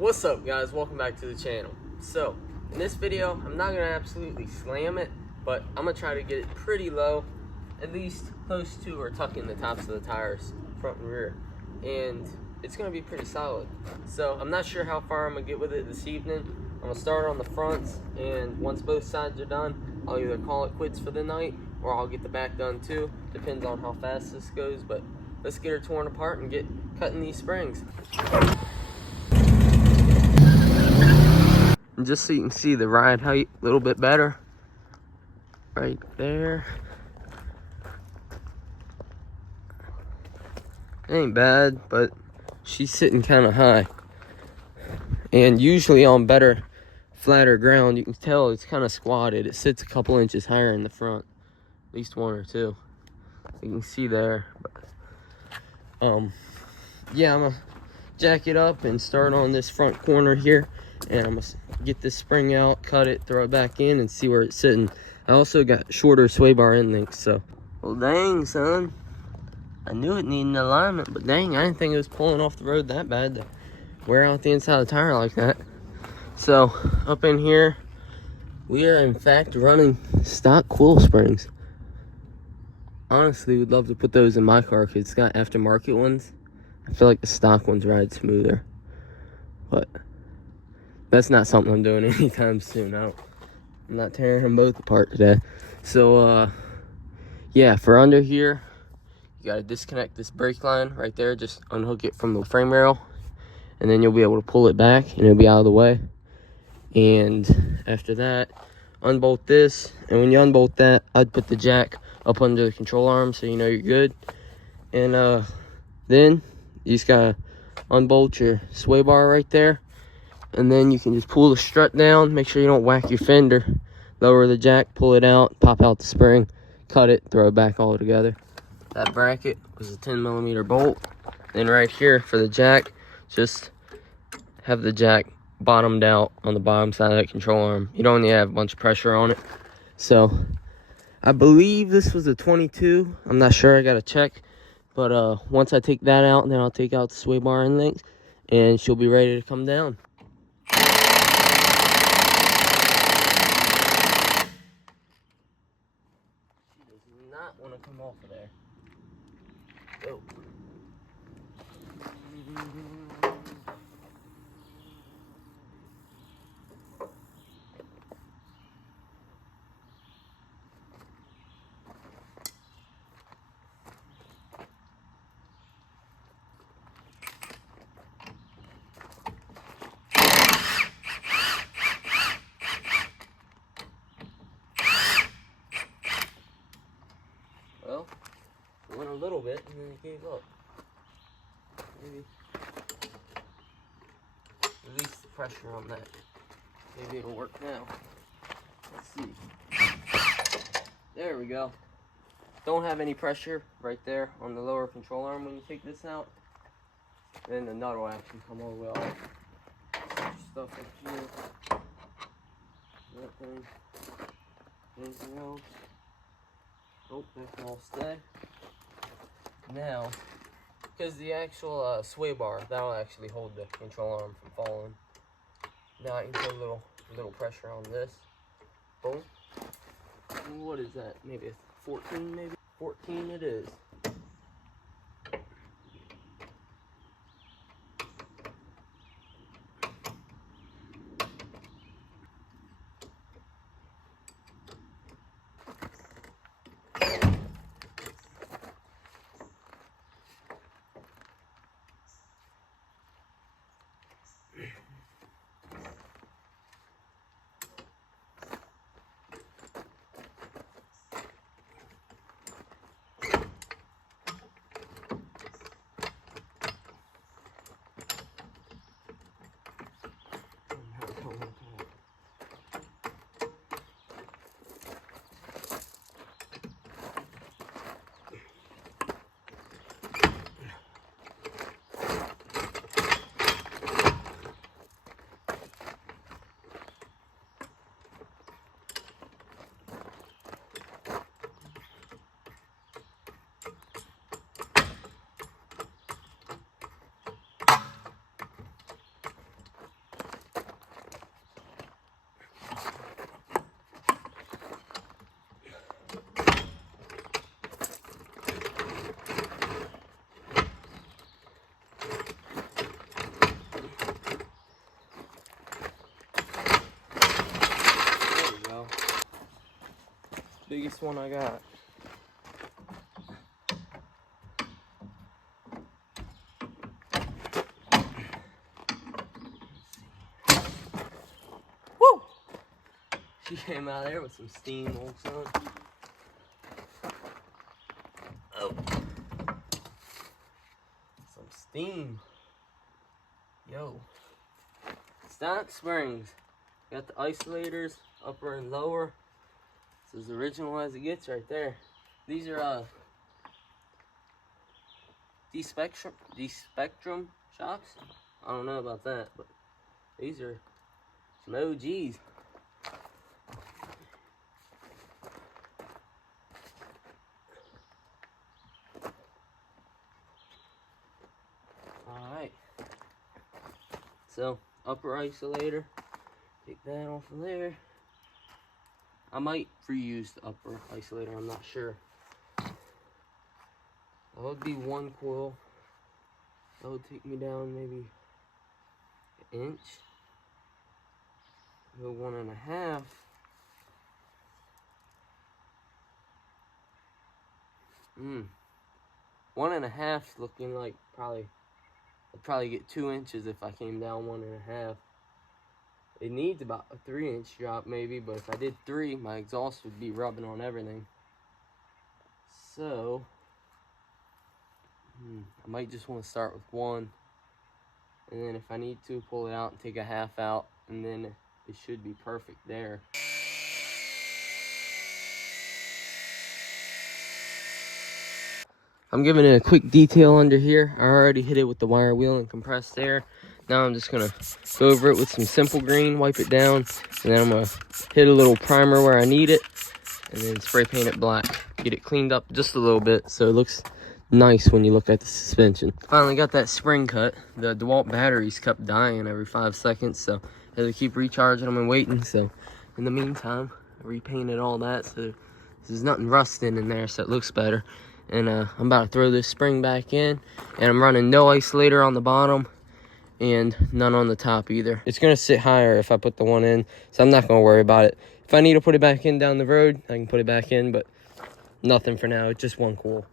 What's up, guys? Welcome back to the channel. So in this video, I'm not gonna absolutely slam it, but I'm gonna try to get it pretty low, at least close to or tucking the tops of the tires, front and rear, and it's gonna be pretty solid. So I'm not sure how far I'm gonna get with it this evening. I'm gonna start on the fronts, and once both sides are done, I'll either call it quits for the night or I'll get the back done too. Depends on how fast this goes, but let's get her torn apart and get cutting these springs. And just so you can see the ride height a little bit better, right there. It ain't bad, but she's sitting kind of high. And usually on better, flatter ground, you can tell it's kind of squatted. It sits a couple inches higher in the front, at least one or two. You can see there. But, yeah, I'm gonna jack it up and start on this front corner here, and I'm gonna get this spring out, cut it, throw it back in, and see where it's sitting. I also got shorter sway bar end links, so. Well, dang, son. I knew it needed an alignment, but dang, I didn't think it was pulling off the road that bad to wear out the inside of the tire like that. So, up in here, we are in fact running stock coil springs. Honestly, would love to put those in my car because it's got aftermarket ones. I feel like the stock ones ride smoother, but that's not something I'm doing anytime soon. I'm not tearing them both apart today. So, yeah, for under here, you gotta disconnect this brake line right there. Just unhook it from the frame rail, and then you'll be able to pull it back, and it'll be out of the way. And after that, unbolt this, and when you unbolt that, I'd put the jack up under the control arm so you know you're good. And then you just gotta unbolt your sway bar right there, and then you can just pull the strut down. Make sure you don't whack your fender. Lower the jack, pull it out, pop out the spring, cut it, throw it back all together. That bracket was a 10mm bolt. Then right here for the jack, just have the jack bottomed out on the bottom side of that control arm. You don't need to have a bunch of pressure on it. So I believe this was a 22. I'm not sure, I gotta check. But once I take that out, then I'll take out the sway bar end links, and she'll be ready to come down. She does not want to come off of there. Go. Well, it went a little bit and then it gave up. Maybe release the pressure on that. Maybe it'll work now. Let's see. There we go. Don't have any pressure right there on the lower control arm when you take this out. Then the nut will actually come all the way off. Stuff up here. That thing. Anything else? Oh, that can all stay. Now, because the actual sway bar, that'll actually hold the control arm from falling. Now I can put a little pressure on this. Boom. What is that? Maybe a 14, maybe? 14 it is. biggest one I got. Woo! She came out of there with some steam also. Oh. Some steam. Yo. Stock springs. Got the isolators, upper and lower. This is as original as it gets right there. These are D-Spectrum shocks. I don't know about that, but these are some OGs. Alright. So, upper isolator. Take that off of there. I might reuse the upper isolator, I'm not sure. That would be one coil. That would take me down maybe an inch. Go 1.5. One and a half's looking like I'd probably get 2 inches if I came down 1.5. It needs about a 3-inch drop maybe, but if I did 3, my exhaust would be rubbing on everything. So, I might just want to start with 1. And then if I need to, pull it out and take a half out, and then it should be perfect there. I'm giving it a quick detail under here. I already hit it with the wire wheel and compressed air. Now I'm just gonna go over it with some simple green, wipe it down, and then I'm gonna hit a little primer where I need it, and then spray paint it black. Get it cleaned up just a little bit so it looks nice when you look at the suspension. Finally got that spring cut. The DeWalt batteries kept dying every 5 seconds, so I had to keep recharging them and waiting. So in the meantime, I repainted all that so there's nothing rusting in there, so it looks better. And I'm about to throw this spring back in, and I'm running no isolator on the bottom and none on the top either. It's gonna sit higher if I put the one in, so I'm not gonna worry about it. If I need to put it back in down the road, I can put it back in, but nothing for now. It's just one coil.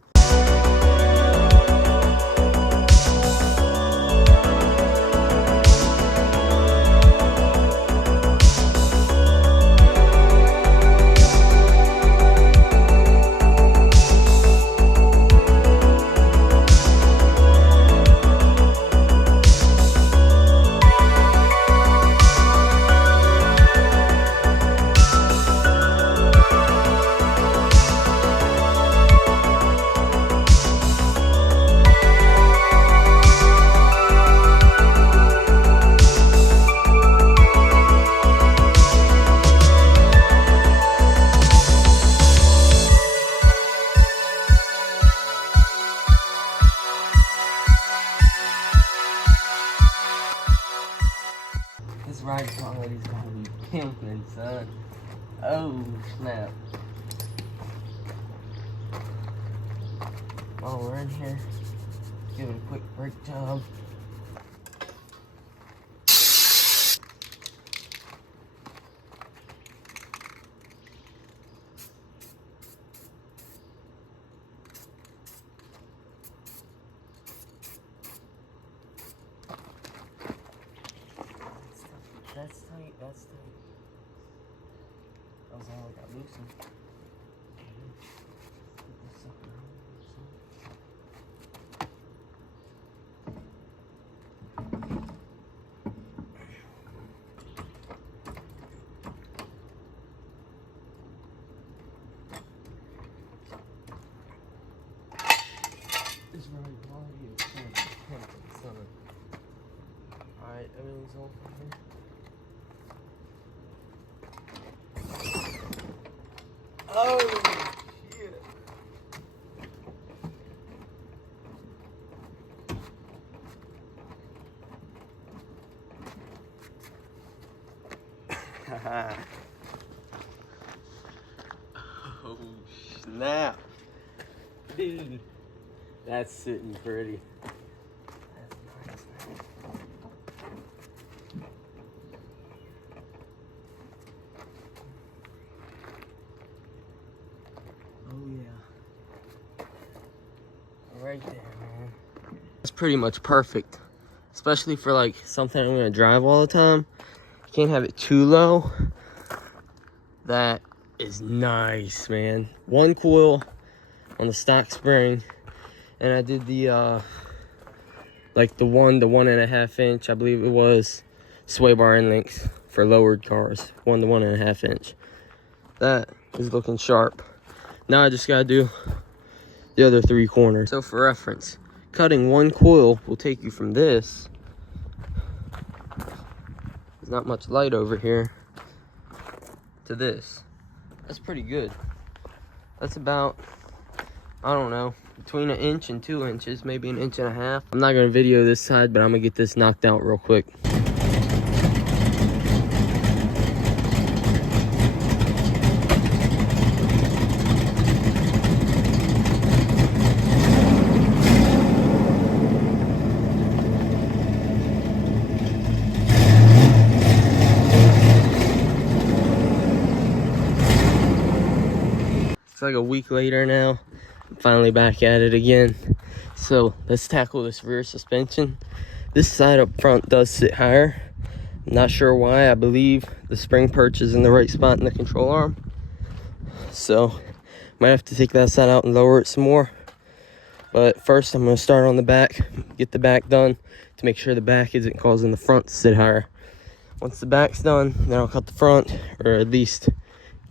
This ride quality's gonna be pimping, son. Oh, snap. While we're in here, give it a quick brake job. That's tight, that's tight. That was all I got loosened. This ride quality is pimping, son. Alright, everything's all from here. Oh, shit. Oh, snap. Dude, that's sitting pretty. That's nice, man. right there, man. That's pretty much perfect, especially for like something I'm gonna drive all the time. You can't have it too low. That is nice, man. One coil on the stock spring, and I did the like the 1.5 inch, I believe it was, sway bar end links for lowered cars, 1 to 1.5 inch. That is looking sharp. Now I just gotta do the other 3 corners. So for reference, cutting 1 coil will take you from this, there's not much light over here, to this. That's pretty good. That's about, I don't know, between 1 inch and 2 inches, maybe 1.5 inches. I'm not gonna video this side, but I'm gonna get this knocked out real quick. It's like a week later now. I'm finally back at it again. So let's tackle this rear suspension. This side up front does sit higher. I'm not sure why. I believe the spring perch is in the right spot in the control arm. So might have to take that side out and lower it some more. But first I'm gonna start on the back, get the back done to make sure the back isn't causing the front to sit higher. Once the back's done, then I'll cut the front, or at least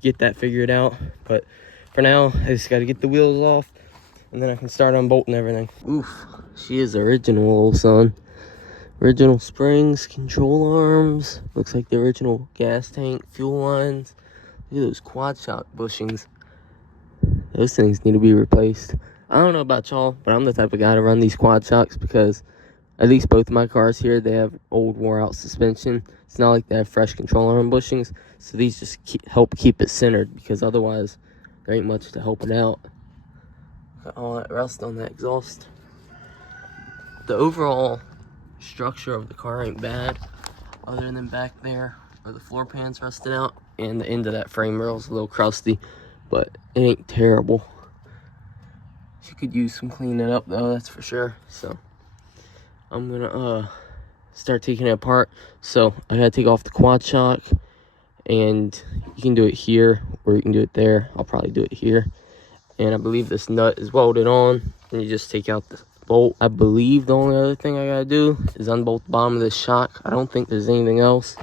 get that figured out. But for now, I just got to get the wheels off, and then I can start unbolting everything. Oof, she is original, old son. Original springs, control arms. Looks like the original gas tank, fuel lines. Look at those quad shock bushings. Those things need to be replaced. I don't know about y'all, but I'm the type of guy to run these quad shocks because at least both of my cars here, they have old wore out suspension. It's not like they have fresh control arm bushings, so these just help keep it centered, because otherwise there ain't much to help it out. Got all that rust on that exhaust. The overall structure of the car ain't bad, other than back there where the floor pan's rusted out, and the end of that frame rail is a little crusty, but it ain't terrible. You could use some cleaning up though, that's for sure. So I'm gonna start taking it apart. So I gotta take off the quad shock, and you can do it here or you can do it there. I'll probably do it here. And I believe this nut is welded on, and you just take out the bolt. I believe the only other thing I gotta do is unbolt the bottom of this shock. I don't think there's anything else.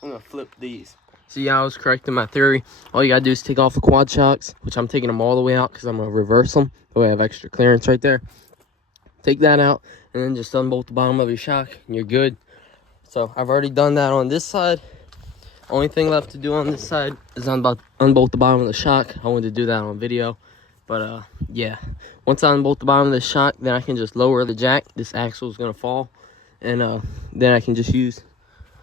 I'm gonna flip these. So yeah, I was correct in my theory. All you gotta do is take off the quad shocks, which I'm taking them all the way out because I'm gonna reverse them. That way I have extra clearance right there. Take that out, and then just unbolt the bottom of your shock, and you're good. So I've already done that on this side. Only thing left to do on this side is unbolt the bottom of the shock. I wanted to do that on video, but yeah. Once I unbolt the bottom of the shock, then I can just lower the jack. This axle is gonna fall, and then I can just use,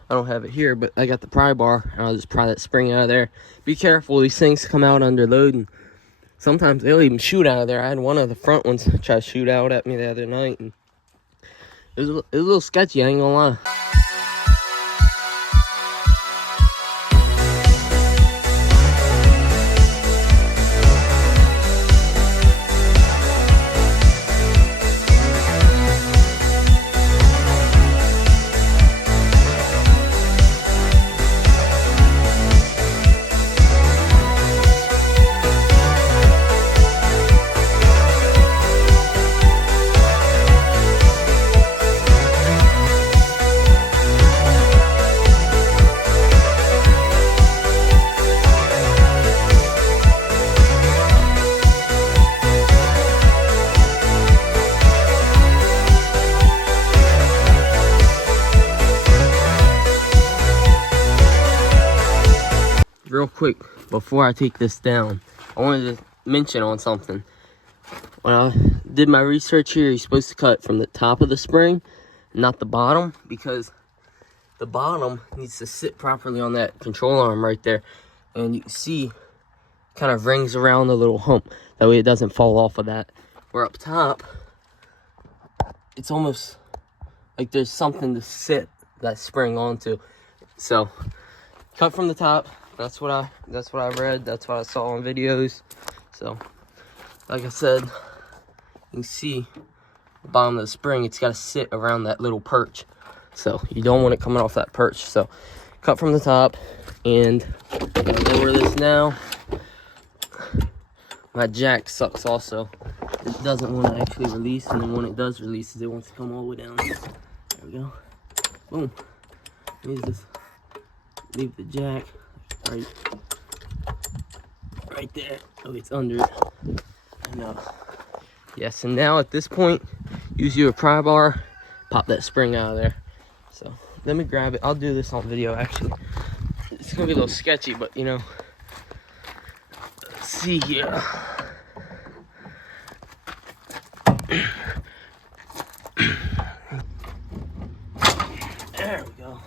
I don't have it here, but I got the pry bar, and I'll just pry that spring out of there. Be careful, these things come out under load, and sometimes they'll even shoot out of there. I had one of the front ones try to shoot out at me the other night, and it was a little sketchy, I ain't gonna lie. Real quick, before I take this down, I wanted to mention on something. When I did my research here, you're supposed to cut from the top of the spring, not the bottom, because the bottom needs to sit properly on that control arm right there. and you can see kind of rings around the little hump. That way it doesn't fall off of that. Where up top, it's almost like there's something to sit that spring onto. So cut from the top. That's what I read. That's what I saw on videos. So like I said, you can see the bottom of the spring. It's got to sit around that little perch. So you don't want it coming off that perch. So cut from the top, and lower this now. My jack sucks also. It doesn't want to actually release, and then when it does release, it wants to come all the way down. There we go. Boom. Let me just leave the jack right there. Oh, it's under it. And, yes, and now at this point, use your pry bar, pop that spring out of there. So let me grab it. I'll do this on video actually. It's gonna be a little sketchy, but you know. Let's see here. There we go.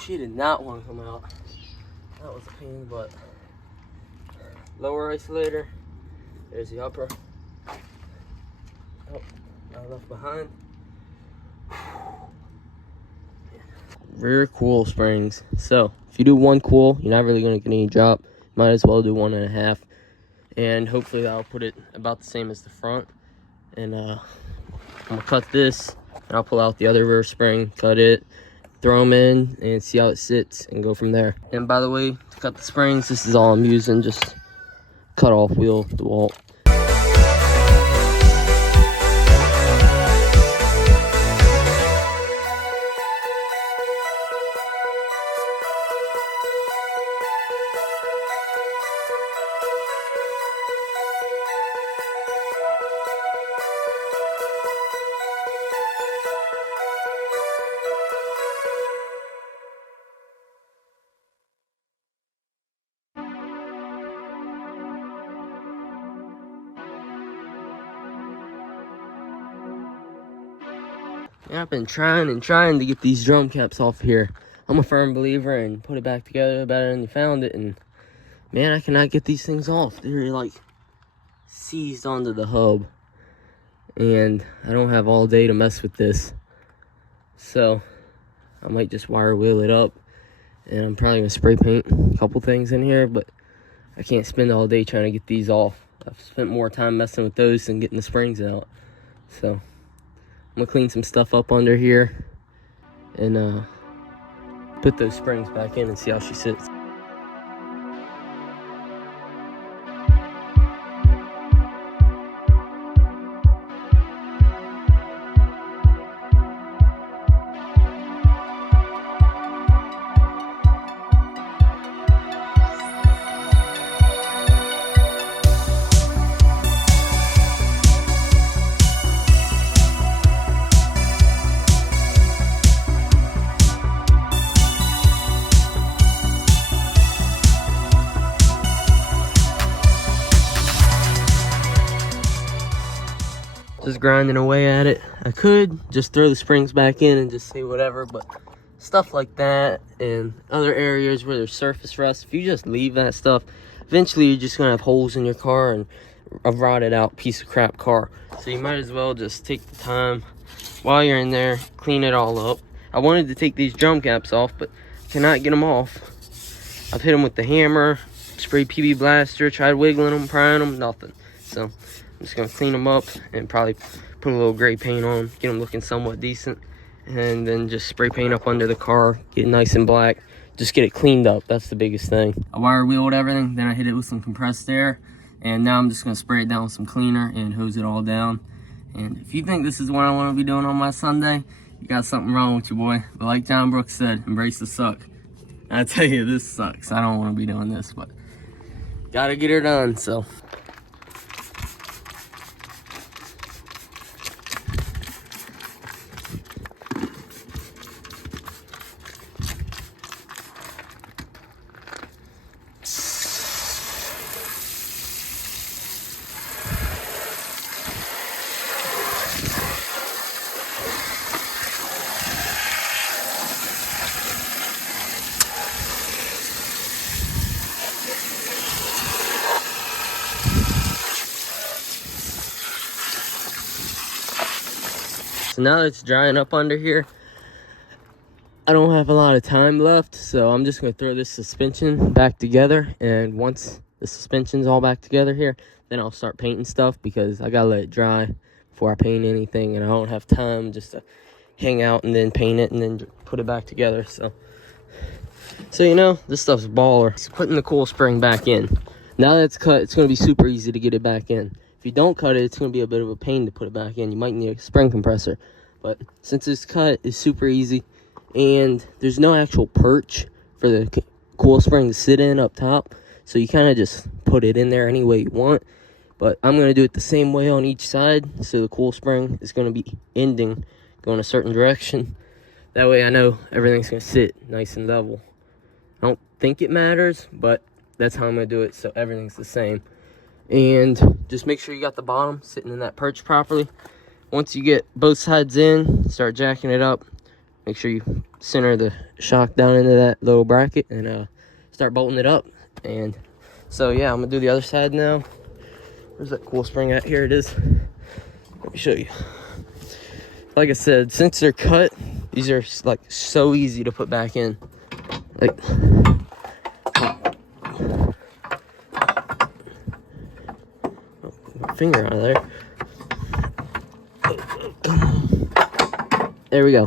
She did not want to come out. That was a pain in the butt. Lower isolator. There's the upper. Oh, I left behind. Rear coil springs. So if you do one coil, you're not really going to get any drop. Might as well do 1.5, and hopefully that'll put it about the same as the front. And I'm gonna cut this, and I'll pull out the other rear spring, cut it, throw them in, and see how it sits, and go from there. And by the way, to cut the springs, this is all I'm using, just cut off wheel DeWalt. Yeah, I've been trying to get these drum caps off here. I'm a firm believer in put it back together better than you found it, and man, I cannot get these things off. They're like seized onto the hub, and I don't have all day to mess with this. So I might just wire wheel it up, and I'm probably gonna spray paint a couple things in here, but I can't spend all day trying to get these off. I've spent more time messing with those than getting the springs out. So I'm gonna clean some stuff up under here and put those springs back in and see how she sits. Just grinding away at it. I could just throw the springs back in and just say whatever, but stuff like that and other areas where there's surface rust, if you just leave that stuff, eventually you're just gonna have holes in your car and a rotted out piece of crap car. So you might as well just take the time while you're in there, clean it all up. I wanted to take these drum caps off, but cannot get them off. I've hit them with the hammer, sprayed PB blaster, tried wiggling them, prying them, nothing. So I'm just gonna clean them up and probably put a little gray paint on, get them looking somewhat decent, and then just spray paint up under the car, get it nice and black, just get it cleaned up. That's the biggest thing. I wire wheeled everything, then I hit it with some compressed air, and now I'm just gonna spray it down with some cleaner and hose it all down. And if you think this is what I want to be doing on my Sunday, you got something wrong with you, boy. But like John Brooks said, embrace the suck. I tell you, this sucks. I don't want to be doing this, but gotta get her done. So So now that it's drying up under here, I don't have a lot of time left, so I'm just going to throw this suspension back together. And once the suspension's all back together here, then I'll start painting stuff, because I got to let it dry before I paint anything, and I don't have time just to hang out and then paint it and then put it back together. So you know, this stuff's baller. So putting the coil spring back in. Now that it's cut, it's going to be super easy to get it back in. If you don't cut it, it's going to be a bit of a pain to put it back in. You might need a spring compressor. But since it's cut, it's super easy. And there's no actual perch for the coil spring to sit in up top. So you kind of just put it in there any way you want. But I'm going to do it the same way on each side. So the coil spring is going to be ending, going a certain direction. That way I know everything's going to sit nice and level. I don't think it matters, but that's how I'm going to do it, so everything's the same. And just make sure you got the bottom sitting in that perch properly. Once you get both sides in, start jacking it up. Make sure you center the shock down into that little bracket and start bolting it up. And so yeah, I'm going to do the other side now. Where's that coil spring at? Here it is. Let me show you. Like I said, since they're cut, these are like so easy to put back in. Like, finger out of there. There we go.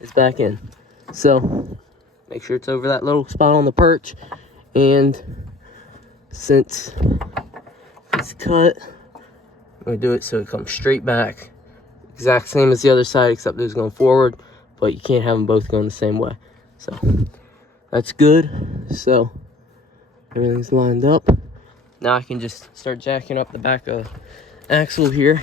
It's back in. So make sure it's over that little spot on the perch. And since it's cut, I'm going to do it so it comes straight back. Exact same as the other side, except this is going forward. But you can't have them both going the same way. So that's good. So everything's lined up. Now I can just start jacking up the back of the axle here.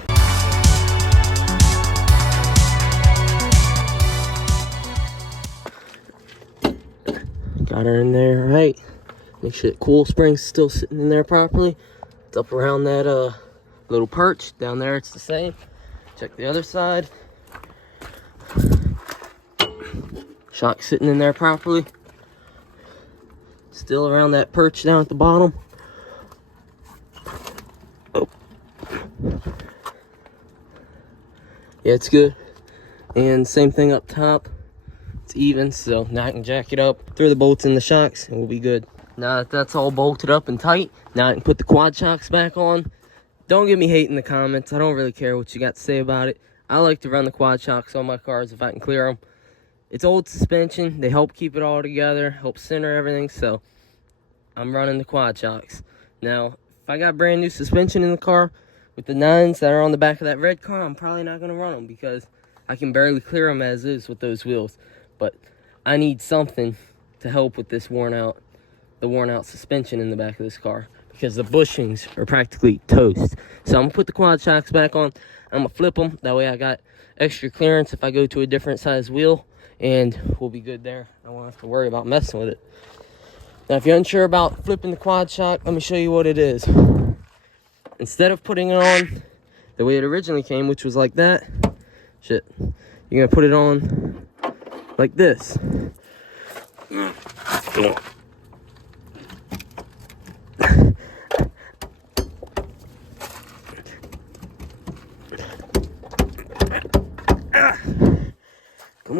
Got her in there, right? Make sure the coil spring's still sitting in there properly. It's up around that little perch. Down there it's the same. Check the other side. Shock sitting in there properly. Still around that perch down at the bottom. Oh. Yeah, it's good. And same thing up top. It's even, so now I can jack it up, throw the bolts in the shocks, and we'll be good. Now that that's all bolted up and tight, now I can put the quad shocks back on. Don't give me hate in the comments. I don't really care what you got to say about it. I like to run the quad shocks on my cars if I can clear them. It's old suspension. They help keep it all together, help center everything, so I'm running the quad shocks. Now, if I got brand new suspension in the car with the 9s that are on the back of that red car, I'm probably not going to run them because I can barely clear them as is with those wheels. But I need something to help with this worn out suspension in the back of this car, because the bushings are practically toast. So I'm going to put the quad shocks back on. I'm going to flip them. That way I got extra clearance if I go to a different size wheel. And we'll be good there. I won't have to worry about messing with it. Now, if you're unsure about flipping the quad shock, let me show you what it is. Instead of putting it on the way it originally came, which was like that, you're going to put it on like this. Come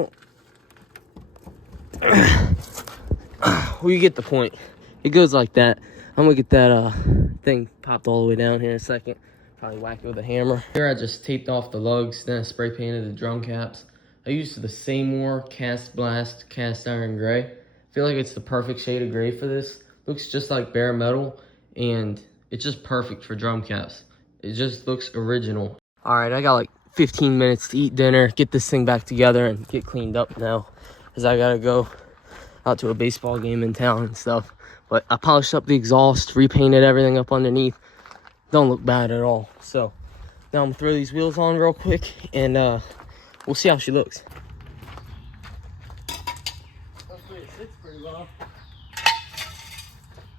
on. Well, you get the point. It goes like that. I'm gonna get that thing popped all the way down here in a second. Probably whack it with a hammer. Here I just taped off the lugs, then I spray painted the drum caps. I used the Seymour Cast Blast Cast Iron Gray. I feel like it's the perfect shade of gray for this. Looks just like bare metal, and it's just perfect for drum caps. It just looks original. Alright, I got like 15 minutes to eat dinner, get this thing back together, and get cleaned up now, because I gotta go out to a baseball game in town and stuff. But I polished up the exhaust, repainted everything up underneath. Don't look bad at all. So now I'm gonna throw these wheels on real quick, and we'll see how she looks. Hopefully it sits pretty well.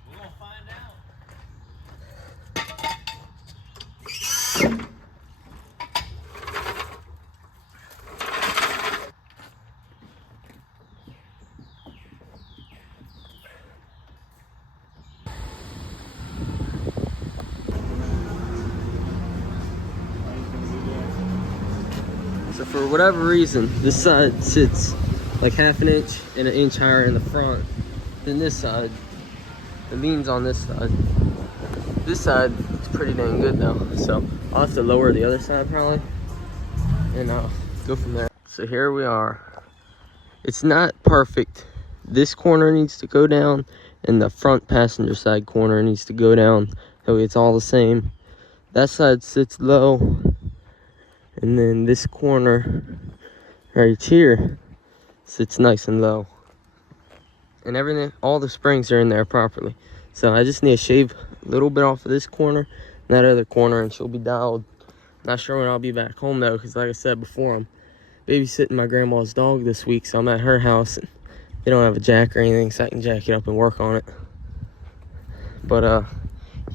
We're gonna find out. So for whatever reason, this side sits like half an inch and an inch higher in the front than this side. It leans on this side. This side is pretty dang good though. So I'll have to lower the other side probably and go from there. So here we are. It's not perfect. This corner needs to go down and the front passenger side corner needs to go down. So it's all the same. That side sits low. And then this corner right here sits nice and low. And everything, all the springs are in there properly. So I just need to shave a little bit off of this corner and that other corner and she'll be dialed. Not sure when I'll be back home though, because like I said before, I'm babysitting my grandma's dog this week, so I'm at her house and they don't have a jack or anything, so I can jack it up and work on it. But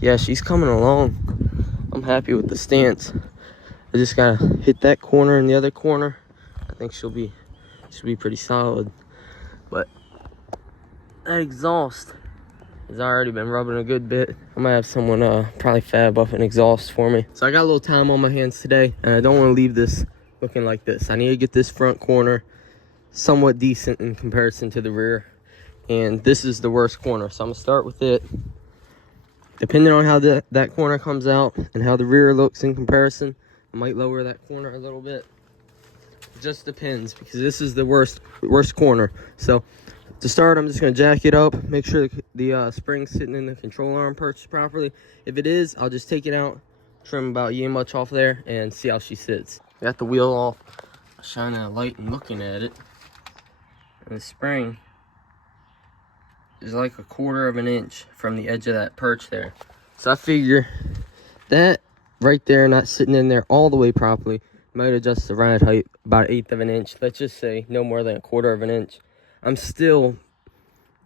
yeah, she's coming along. I'm happy with the stance. I just gotta hit that corner and the other corner. I think she'll be pretty solid. But that exhaust has already been rubbing a good bit. I might have someone probably fab up an exhaust for me. So I got a little time on my hands today, and I don't want to leave this looking like this. I need to get this front corner somewhat decent in comparison to the rear, and this is the worst corner, so I'm gonna start with it. Depending on how that corner comes out and how the rear looks in comparison, I might lower that corner a little bit. It just depends, because this is the worst corner. So to start, I'm just going to jack it up, make sure the spring's sitting in the control arm perched properly. If it is, I'll just take it out, trim about yay much off there, and see how she sits. Got the wheel off, shining a light and looking at it. And the spring is like 1/4 of an inch from the edge of that perch there. So I figure that right there, not sitting in there all the way properly, might adjust the ride height about 1/8 of an inch. Let's just say no more than 1/4 of an inch. I'm still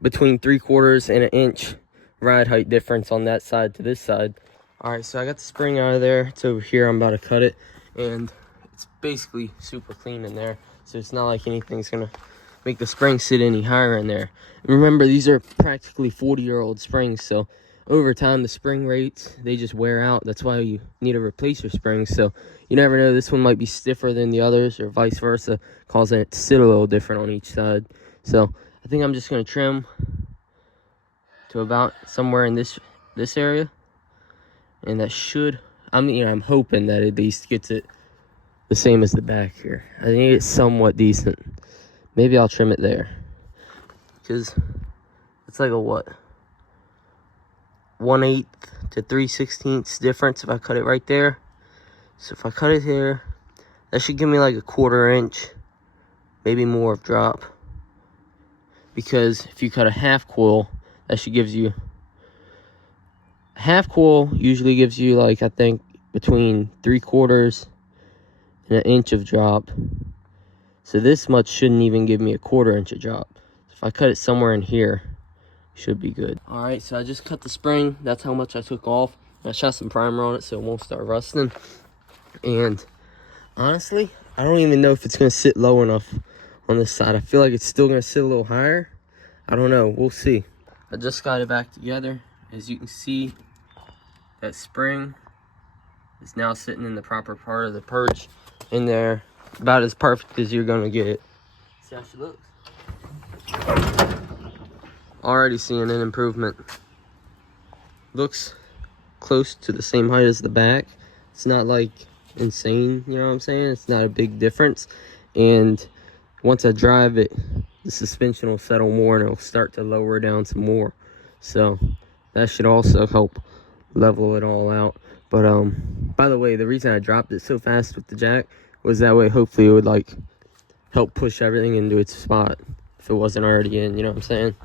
between 3/4 and an inch ride height difference on that side to this side. All right, so I got the spring out of there. It's over here. I'm about to cut it, and it's basically super clean in there. So it's not like anything's gonna make the spring sit any higher in there. And remember, these are practically 40-year-old springs, so over time the spring rates, they just wear out. That's why you need to replace your springs. So you never know, this one might be stiffer than the others or vice versa, causing it to sit a little different on each side. So I think I'm just going to trim to about somewhere in this area, and that should, I'm hoping that at least gets it the same as the back here. I think it's somewhat decent. Maybe I'll trim it there, because it's like a what, 1/8 to 3/16 difference if I cut it right there. So if I cut it here, that should give me like 1/4 inch, maybe more of drop. Because if you cut a half coil, that should gives you, half coil usually gives you like, I think, between 3/4 and an inch of drop. So this much shouldn't even give me 1/4 inch of drop. So if I cut it somewhere in here, should be good. All right, so I just cut the spring. That's how much I took off. I shot some primer on it so it won't start rusting. And honestly, I don't even know if it's gonna sit low enough on this side. I feel like it's still gonna sit a little higher. I don't know, we'll see. I just got it back together. As you can see, that spring is now sitting in the proper part of the perch in there, about as perfect as you're gonna get it. See how she looks? Already seeing an improvement. Looks close to the same height as the back. It's not like insane, you know what I'm saying? It's not a big difference. And once I drive it, the suspension will settle more and it'll start to lower down some more. So that should also help level it all out. But by the way, the reason I dropped it so fast with the jack was that way hopefully it would like help push everything into its spot if it wasn't already in, you know what I'm saying?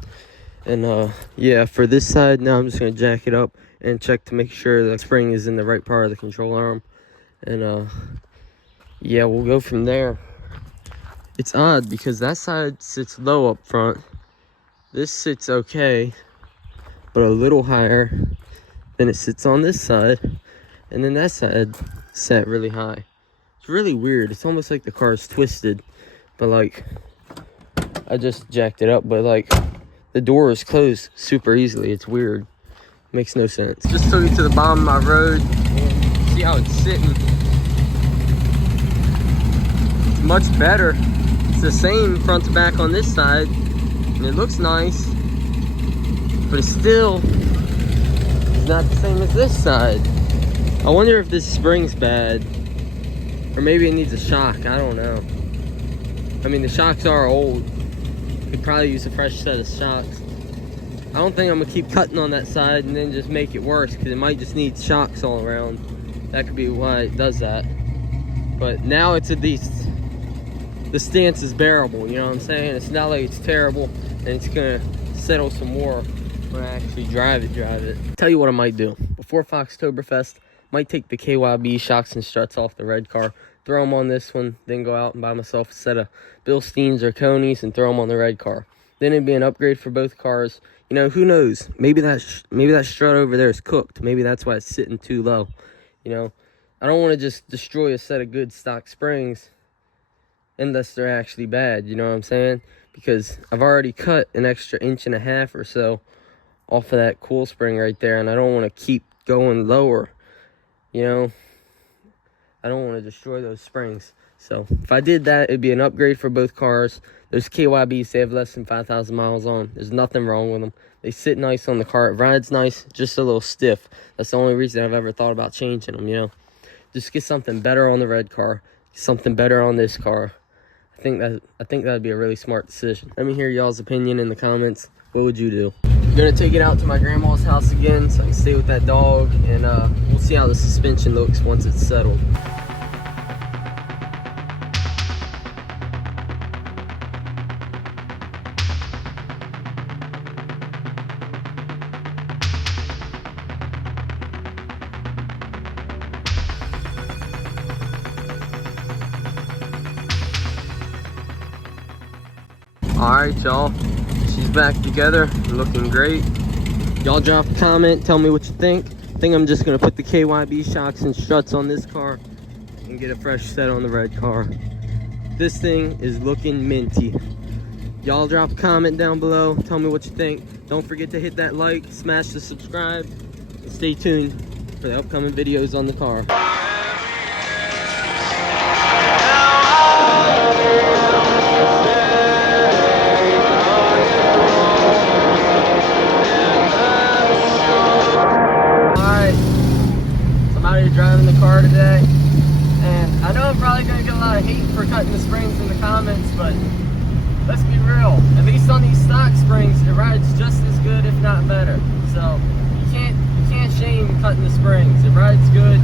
And yeah, for this side now I'm just gonna jack it up and check to make sure the spring is in the right part of the control arm. And yeah, we'll go from there. It's odd because that side sits low up front. This sits okay, but a little higher than it sits on this side. And then that side sat really high. It's really weird. It's almost like the car is twisted, but like I just jacked it up, but like the door is closed super easily. It's weird. Makes no sense. Just took it to the bottom of my road and see how it's sitting. much better. It's the same front to back on this side, and it looks nice, but it's still not the same as this side. I wonder if this spring's bad, or maybe it needs a shock. I don't know. I mean, the shocks are old. Could probably use a fresh set of shocks. I don't think I'm gonna keep cutting on that side and then just make it worse, because it might just need shocks all around. That could be why it does that. But now it's at least, the stance is bearable, you know what I'm saying? It's not like it's terrible and it's gonna settle some more when I actually drive it. Tell you what I might do. Before Foxtoberfest, might take the KYB shocks and struts off the red car, throw them on this one, then go out and buy myself a set of Bilsteins or Conies and throw them on the red car. Then it'd be an upgrade for both cars. You know, who knows? Maybe that strut over there is cooked. Maybe that's why it's sitting too low. You know, I don't want to just destroy a set of good stock springs unless they're actually bad. You know what I'm saying? Because I've already cut an extra 1.5 inches or so off of that cool spring right there, and I don't want to keep going lower. You know, I don't want to destroy those springs. So if I did that, it'd be an upgrade for both cars. Those KYBs, they have less than 5,000 miles on. There's nothing wrong with them. They sit nice on the car. It rides nice, just a little stiff. That's the only reason I've ever thought about changing them, you know. Just get something better on the red car, something better on this car. I think that'd be a really smart decision. Let me hear y'all's opinion in the comments. What would you do? I'm gonna take it out to my grandma's house again so I can stay with that dog, and we'll see how the suspension looks once it's settled. Alright, y'all, she's back together, looking great. Y'all drop a comment, tell me what you think. I think I'm just gonna put the KYB shocks and struts on this car and get a fresh set on the red car. This thing is looking minty. Y'all drop a comment down below, tell me what you think. Don't forget to hit that like, smash the subscribe, and stay tuned for the upcoming videos on the car. Driving the car today, and I know I'm probably gonna get a lot of hate for cutting the springs in the comments, but let's be real, at least on these stock springs it rides just as good, if not better. So you can't shame cutting the springs. It rides good.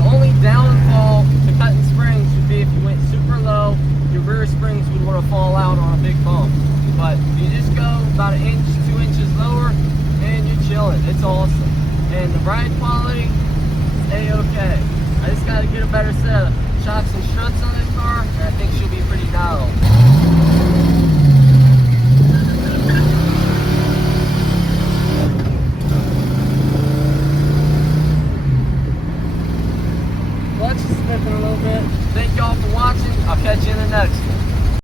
The only downfall to cutting springs would be if you went super low, your rear springs would want to fall out on a big bump. But you just go about 1 inch, 2 inches lower, and you're chilling. It's awesome. And the ride quality, A-okay. I just got to get a better set of shocks and struts on this car, and I think she'll be pretty dialed. Clutch is slipping a little bit. Thank y'all